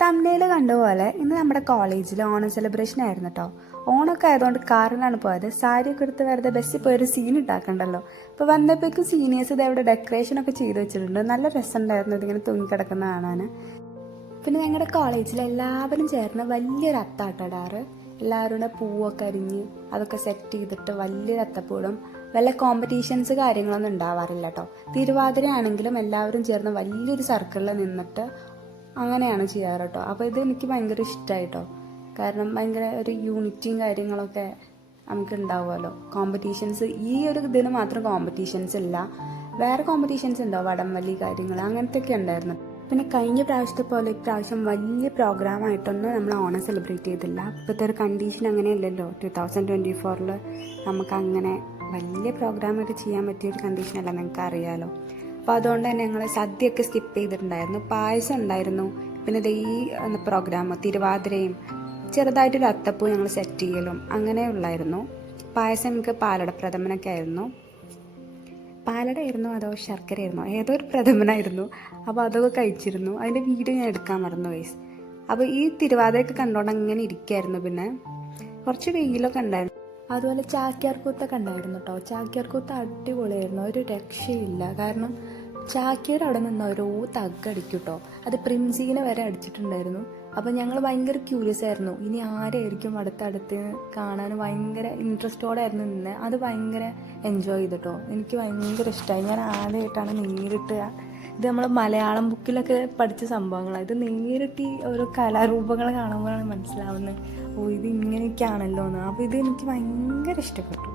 തമിഴ്നാട്ടിൽ കണ്ടുപോലെ ഇന്ന് നമ്മുടെ കോളേജിൽ ഓണം സെലിബ്രേഷൻ ആയിരുന്നു കേട്ടോ. ഓണമൊക്കെ ആയതുകൊണ്ട് കാറിലാണ് പോയത്. സാരിയൊക്കെ എടുത്ത് വെറുതെ ബസ്സിൽ പോയൊരു സീൻ ഉണ്ടാക്കണ്ടല്ലോ. അപ്പോൾ വന്നപ്പോഴേക്കും സീനിയേഴ്സ് ഇത് അവിടെ ഡെക്കറേഷനൊക്കെ ചെയ്ത് വെച്ചിട്ടുണ്ട്. നല്ല രസമുണ്ടായിരുന്നു ഇതിങ്ങനെ തൂങ്ങിക്കിടക്കുന്ന കാണാൻ. പിന്നെ ഞങ്ങളുടെ കോളേജിൽ എല്ലാവരും ചേർന്ന് വലിയൊരു അത്താട്ടടാറ്, എല്ലാവരും കൂടെ പൂവൊക്കെ അരിഞ്ഞ് അതൊക്കെ സെറ്റ് ചെയ്തിട്ട് വലിയൊരു അത്തപ്പൂടും. വല്ല കോമ്പറ്റീഷൻസ് കാര്യങ്ങളൊന്നും ഉണ്ടാവാറില്ല കേട്ടോ. തിരുവാതിര ആണെങ്കിലും എല്ലാവരും ചേർന്ന് വലിയൊരു സർക്കിളിൽ നിന്നിട്ട് അങ്ങനെയാണ് ചെയ്യാറ് കേട്ടോ. അപ്പോൾ ഇത് എനിക്ക് ഭയങ്കര ഇഷ്ടമായിട്ടോ. കാരണം ഭയങ്കര ഒരു യൂണിറ്റിയും കാര്യങ്ങളൊക്കെ നമുക്ക് ഉണ്ടാവുമല്ലോ. കോമ്പറ്റീഷൻസ് ഈ ഒരു ഇതിന് മാത്രം കോമ്പറ്റീഷൻസ് ഇല്ല, വേറെ കോമ്പറ്റീഷൻസ് ഉണ്ടോ, വടംവലി കാര്യങ്ങൾ അങ്ങനത്തെയൊക്കെ ഉണ്ടായിരുന്നു. പിന്നെ കഴിഞ്ഞ പ്രാവശ്യത്തെ പോലെ ഇപ്രാവശ്യം വലിയ പ്രോഗ്രാമായിട്ടൊന്നും നമ്മൾ ഓണം സെലിബ്രേറ്റ് ചെയ്തില്ല. ഇപ്പോഴത്തെ ഒരു കണ്ടീഷൻ അങ്ങനെയല്ലല്ലോ. 2024 നമുക്ക് അങ്ങനെ വലിയ പ്രോഗ്രാമായിട്ട് ചെയ്യാൻ പറ്റിയൊരു കണ്ടീഷനല്ല, നിങ്ങൾക്ക് അറിയാമല്ലോ. അപ്പോൾ അതുകൊണ്ട് തന്നെ ഞങ്ങൾ സദ്യയൊക്കെ സ്കിപ്പ് ചെയ്തിട്ടുണ്ടായിരുന്നു. പായസം ഉണ്ടായിരുന്നു. പിന്നെ ഈ പ്രോഗ്രാം തിരുവാതിരയും ചെറുതായിട്ടൊരു അത്തപ്പൂ ഞങ്ങൾ സെറ്റ് ചെയ്യലും അങ്ങനെയുള്ളായിരുന്നു. പായസം എനിക്ക് പാലട പ്രഥമനൊക്കെ ആയിരുന്നു. പാലടയായിരുന്നു അതോ ശർക്കരയായിരുന്നോ, ഏതോ ഒരു പ്രഥമനായിരുന്നു. അപ്പോൾ അതൊക്കെ കഴിച്ചിരുന്നു. അതിൻ്റെ വീഡിയോ ഞാൻ എടുക്കാൻ മറന്നു വയസ്സ്. അപ്പോൾ ഈ തിരുവാതിരയൊക്കെ കണ്ടുകൊണ്ട് അങ്ങനെ ഇരിക്കുമായിരുന്നു. പിന്നെ കുറച്ച് വെയിലൊക്കെ ഉണ്ടായിരുന്നു. അതുപോലെ ചാക്യാർകൂത്തൊക്കെ ഉണ്ടായിരുന്നു കേട്ടോ. ചാക്യാർകൂത്ത് അടിപൊളിയായിരുന്നു, ഒരു രക്ഷയില്ല. കാരണം ചാക്യാർ അവിടെ നിന്ന് ഓരോ തഗ്ഗടിക്കും കേട്ടോ. അത് പ്രിൻസീനെ വരെ അടിച്ചിട്ടുണ്ടായിരുന്നു. അപ്പോൾ ഞങ്ങൾ ഭയങ്കര ക്യൂരിയസ് ആയിരുന്നു, ഇനി ആരായിരിക്കും അടുത്തടുത്ത് കാണാൻ ഭയങ്കര ഇൻട്രസ്റ്റോടെ ആയിരുന്നു നിന്ന്. അത് ഭയങ്കര എൻജോയ് ചെയ്തിട്ടോ. എനിക്ക് ഭയങ്കര ഇഷ്ടമായി. ഞാൻ ആദ്യമായിട്ടാണ് നേരിട്ട് ഇത് നമ്മൾ മലയാളം ബുക്കിലൊക്കെ പഠിച്ച സംഭവങ്ങളാണ്. ഇത് നേരിട്ട് ഈ ഓരോ കലാരൂപങ്ങൾ കാണുമ്പോഴാണ് മനസ്സിലാവുന്നത്, ഓ ഇത് ഇങ്ങനെയൊക്കെയാണല്ലോ എന്ന്. അപ്പോൾ ഇത് എനിക്ക് ഭയങ്കര ഇഷ്ടപ്പെട്ടു.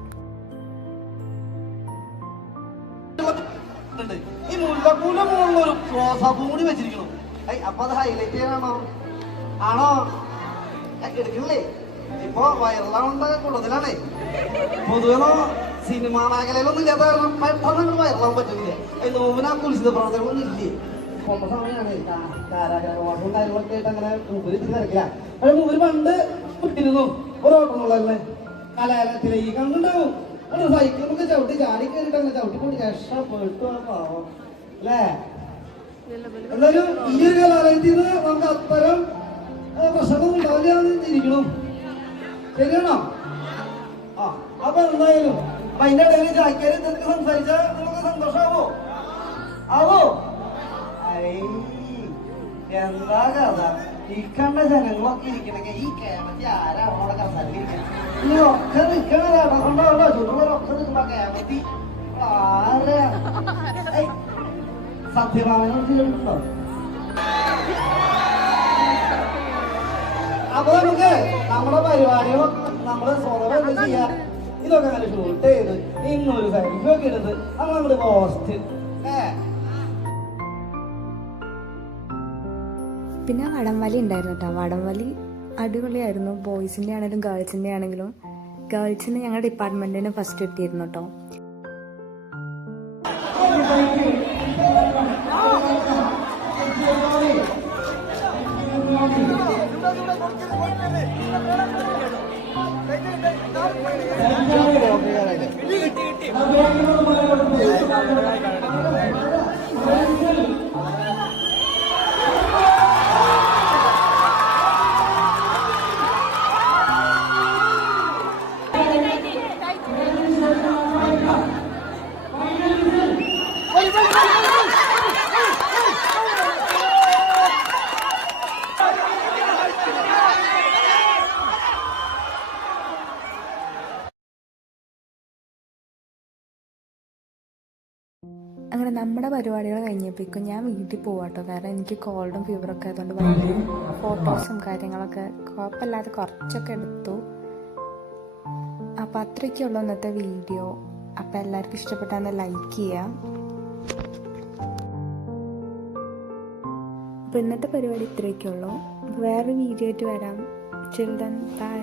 ഈ മുല്ലപ്പൂവിന്റെ മുകളിലൊരു റോസാപ്പൂ കൂടി വെച്ചിരിക്കണം. അപ്പൊ അത് ഹൈലൈറ്റ് ചെയ്യാനാണോ? ആണോ? എടുക്കണില്ലേ? ഇപ്പൊ വൈറലാവുന്ന കൂടുതലാണേ. പൊതുവെ സിനിമാ മേഖലയിലൊന്നും ഇല്ലാത്ത കാരണം പെട്ടെന്ന് വൈറലാവാൻ പറ്റുന്നില്ല. നോവിനാ കുലിശിത പ്രവർത്തനങ്ങളൊന്നും ഇല്ലേ. കൊണ്ട സമയമാണ് കാരാഗ്രഹവാസവും കാര്യങ്ങളൊക്കെ ആയിട്ട് അങ്ങനെ മൂപ്പര് തിരക്കില്ല. പക്ഷെ മൂപ്പര് പണ്ട് കുട്ടിരുന്നു ഒരോട്ടമുള്ളല്ലേ കലാലയത്തിലെ ഈ കണ്ടുണ്ടാവും. സൈക്കിളൊക്കെ ചവിട്ടി ചാടി കയറിട്ട് അങ്ങനെ ചവിട്ടി പോയി രക്ഷപ്പെട്ടു പാവം അല്ലേ. എന്തായാലും ഈ ഒരു കലാലയത്തിൽ നിന്ന് നമുക്ക് അത്തരം പ്രശ്നമൊന്നും ഉണ്ടാവില്ല എന്ന് ഇരിക്കണം. ശരിയാണോ? ആ അപ്പൊ എന്തായാലും അതിന്റെ ഇടയിൽ ചാക്കിയാൽ ഇതൊക്കെ സംസാരിച്ചാൽ നമുക്ക് സന്തോഷമാവോ? ആവോ? എന്താ കഥ. ഈ കണ്ട ജനങ്ങളൊക്കെ ഇരിക്കണമെങ്കിൽ ഈ കേരളത്തിൽ ആരാ അവിടെ കസാലിരിക്കണം. ഇനി ഒക്കെ നിൽക്കണോ കൊണ്ടോ ചുറ്റുള്ളവരൊക്കെ നിൽക്കണ കേരളത്തിൽ ആരാ? സത്യഭാമനുണ്ടോ? അപ്പൊ നമുക്ക് നമ്മുടെ പരിപാടികളും നമ്മള് സ്വതവേ എന്താ ചെയ്യാ, ഇതൊക്കെ അങ്ങനെ ഷൂട്ട് ചെയ്ത് ഇന്നൊരു സെൽഫി ഒക്കെ എടുത്ത് അത് നമ്മുടെ പോസ്റ്റ്. പിന്നെ വടംവലി ഉണ്ടായിരുന്നു കേട്ടോ. വടംവലി അടിപൊളിയായിരുന്നു. ബോയ്സിൻ്റെ ആണെങ്കിലും ഗേൾസിൻ്റെ ആണെങ്കിലും. ഗേൾസിന് ഞങ്ങളുടെ ഡിപ്പാർട്ട്മെൻറ്റിന് ഫസ്റ്റ് കിട്ടിയിരുന്നു കേട്ടോ. അങ്ങനെ നമ്മുടെ പരിപാടികൾ കഴിഞ്ഞപ്പോഴേക്കും ഞാൻ വീട്ടിൽ പോവാട്ടോ. കാരണം എനിക്ക് കോൾഡും ഫീവറൊക്കെ ആയതുകൊണ്ട് ഭയങ്കര ഫോട്ടോസും കാര്യങ്ങളൊക്കെ കുഴപ്പമില്ലാതെ കുറച്ചൊക്കെ എടുത്തു. അപ്പോൾ അത്രയൊക്കെയുള്ളൂ ഇന്നത്തെ വീഡിയോ. അപ്പോൾ എല്ലാവർക്കും ഇഷ്ടപ്പെട്ടാൽ ലൈക്ക് ചെയ്യാം. അപ്പോൾ ഇന്നത്തെ പരിപാടി ഇത്രയൊക്കെയുള്ളൂ. വേറെ വീഡിയോ ആയിട്ട് വരാം. Children by.